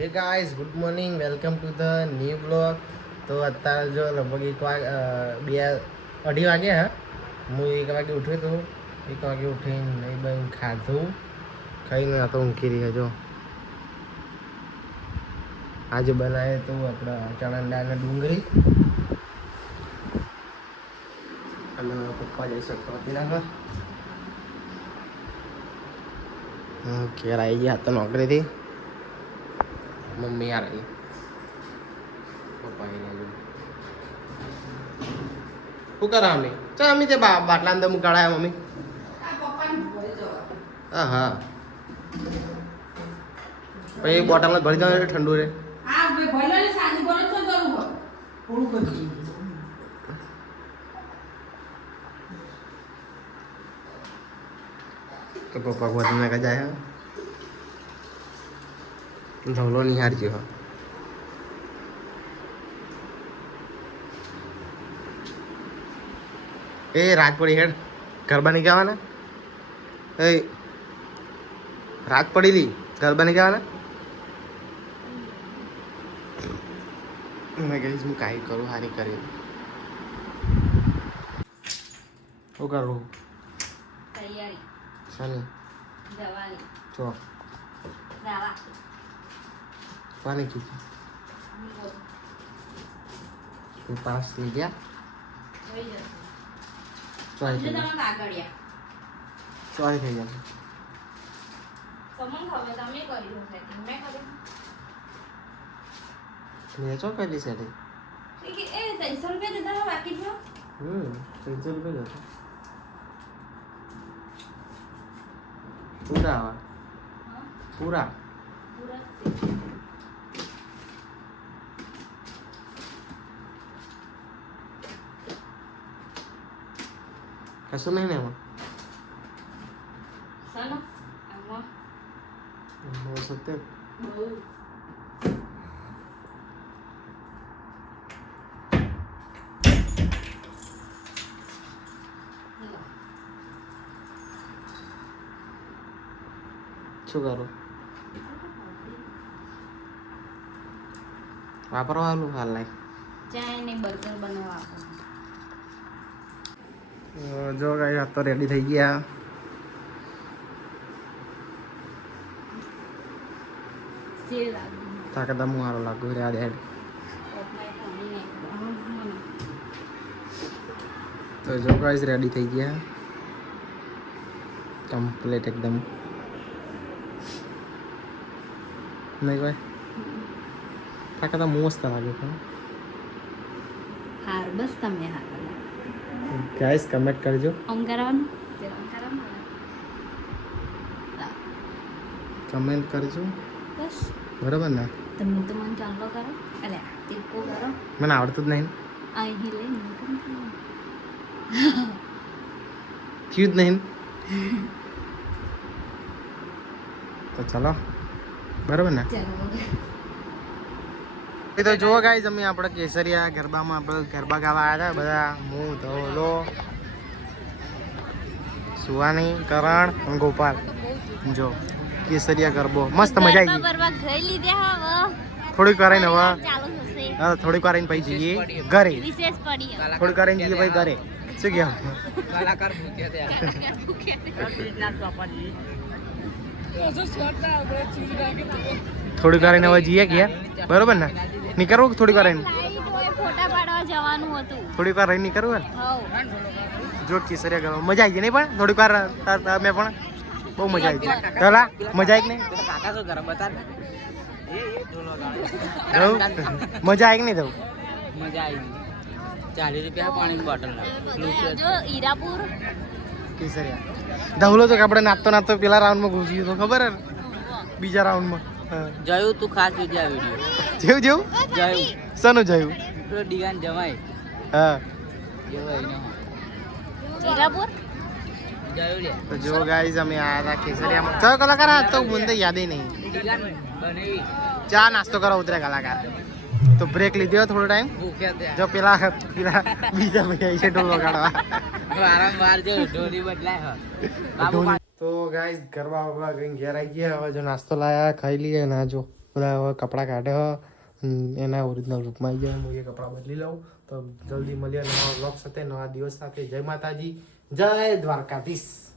Hey guys good morning welcome to the new blog તો અત્યારે જો લગભગ એક વાગ બે, અઢી વાગે, હા? હું એક વાગે ઉઠ્યો હતો એક વાગે ઉઠીને નહીં બહુ ખાધું. ખાઈને આ તો ઊંઘી રહી જો. આજે બનાવે તો આપણા ચણા દાળ ડુંગળી. અને પપ્પા જઈ શકતો હતી ના ઘેર. આવી ગયા તો નોકરીથી. મમ્મી આ રહી પપ્પા શું કરા અમે ચાલ અમે તે બાટલા અંદર મુકાડાયા મમ્મી હા હા પછી બોટલમાં ભરી દઉં ઠંડુ ભલે તો પપ્પા ગોદને કા જાય ધવલો નિહાર જેવો એ રાત પડી હેડ. ગરબા નહીં ગાવાના એ રાત પડી લી. ગરબા નહીં ગાવાના મેં કહીશ હું કાંઈ કરું હારી કરી. શું કરું? તૈયારી. શાની? જવાની. ચો દાવા કોને કીધું પાસ થઈ ગયા જશે સમજો થઈ ગયા ચોય થઈ કે મેં ચો કરી સેટિંગ એ કે એ ત્રણસો રૂપિયા દીધા બાકી થયો હમ ત્રણસો રૂપિયા જતો પૂરા પૂરા પૂરા કશું નહીં ને એમાં સનો આમાં બહુ સત્ય બહુ શું કરું વાપરવાનું હાલ નહીં ચાય ને બર્ગર બનાવવા આપો જો કઈ હાથ તો રેડી થઈ ગયા જે લાગ્યું તાકત હું સારો લાગુ રે આ દેડ પપ્પાએ પાણી નાખ્યું તો જો ગાઈસ રેડી થઈ ગયા કમ્પ્લીટ એકદમ નહીં ભાઈ તાકત મસ્ત લાગે છે હાર બસ તમે હાર ગાઈસ કમેન્ટ કરજો. કમેન્ટ કરજો બસ બરાબર ને તમે તો મને ચાલો કરો અરે તીકો કરો મને આવડતું જ નહીં અહીં નીકળી થયું જ નહીં તો ચલો બરાબર ને એ તો જુઓ ગાઈઝ અમે આપણે કેસરિયા ગરબામાં આપણે ગરબા ગાવા આવ્યા હતા બધા હું ધોલો સુવાની કરણ અને ગોપાલ. જો કેસરિયા ગરબો. મસ્ત મજા આવી ગઈ. થોડીક વાર આવીને હવે હા, થોડીક વાર આવીને પછી જઈએ ઘરે. થોડીક વાર આવીને જઈએ ભાઈ ઘરે. શું કહો થોડીક વાર આવીને હવે જઈએ ગયા બરોબર ને? નીકળવું થોડીક વાર રહીને? લાઈટ હોય ફોટા પાડવા જવાનું હતું. થોડીક વાર રહીને નીકળવું જો કેસરિયા ગરબા મજા આવી ગઈ નહીં પણ? થોડીક વાર અમે તમે પણ? બહુ મજા આવી ગઈ. ચલા મજા આવી નહીં? મજા આવી કે નહીં જવું મજા આવી ચાલીસ રૂપિયા પાણીની બોટલ જો હીરાપુર. કેસરિયા. ધવલો તો આપણે નાચતો નાચતો પેલા રાઉન્ડમાં ઘૂસી ગયો ખબર હે? બીજા રાઉન્ડમાં હા. જોયું તું ખાસ જોજે આ વીડિયો જેવું જેવું? જોયું. પેલો ડિગાન જમાય હા. તો જો ગાઈઝ અમે આયા હતા કેસરિયામાં કયો કલાકાર આ? તો મને તો યાદ નહીં. ચા નાસ્તો કરવા ઉતરે કલાકાર. તો બ્રેક લીધો થોડો ટાઈમ જો પેલા પેલા બીજા ભાઈ છે ઢોલ વગાડવા. તો ગાઈઝ ગરબા કઈ ઘેર આવી ગયા. હવે જો નાસ્તો લાયા ખાઈ લઈએ ના આ જો બધા હવે કપડાં કાઢ્યા એના ઓરિજિનલ રૂપમાં આવી જાય. હું એ કપડાં બદલી લઉં. તો જલ્દી મળીએ નવા બ્લોગ સાથે, નવા દિવસ સાથે. જય માતાજી. જય દ્વારકાધીશ.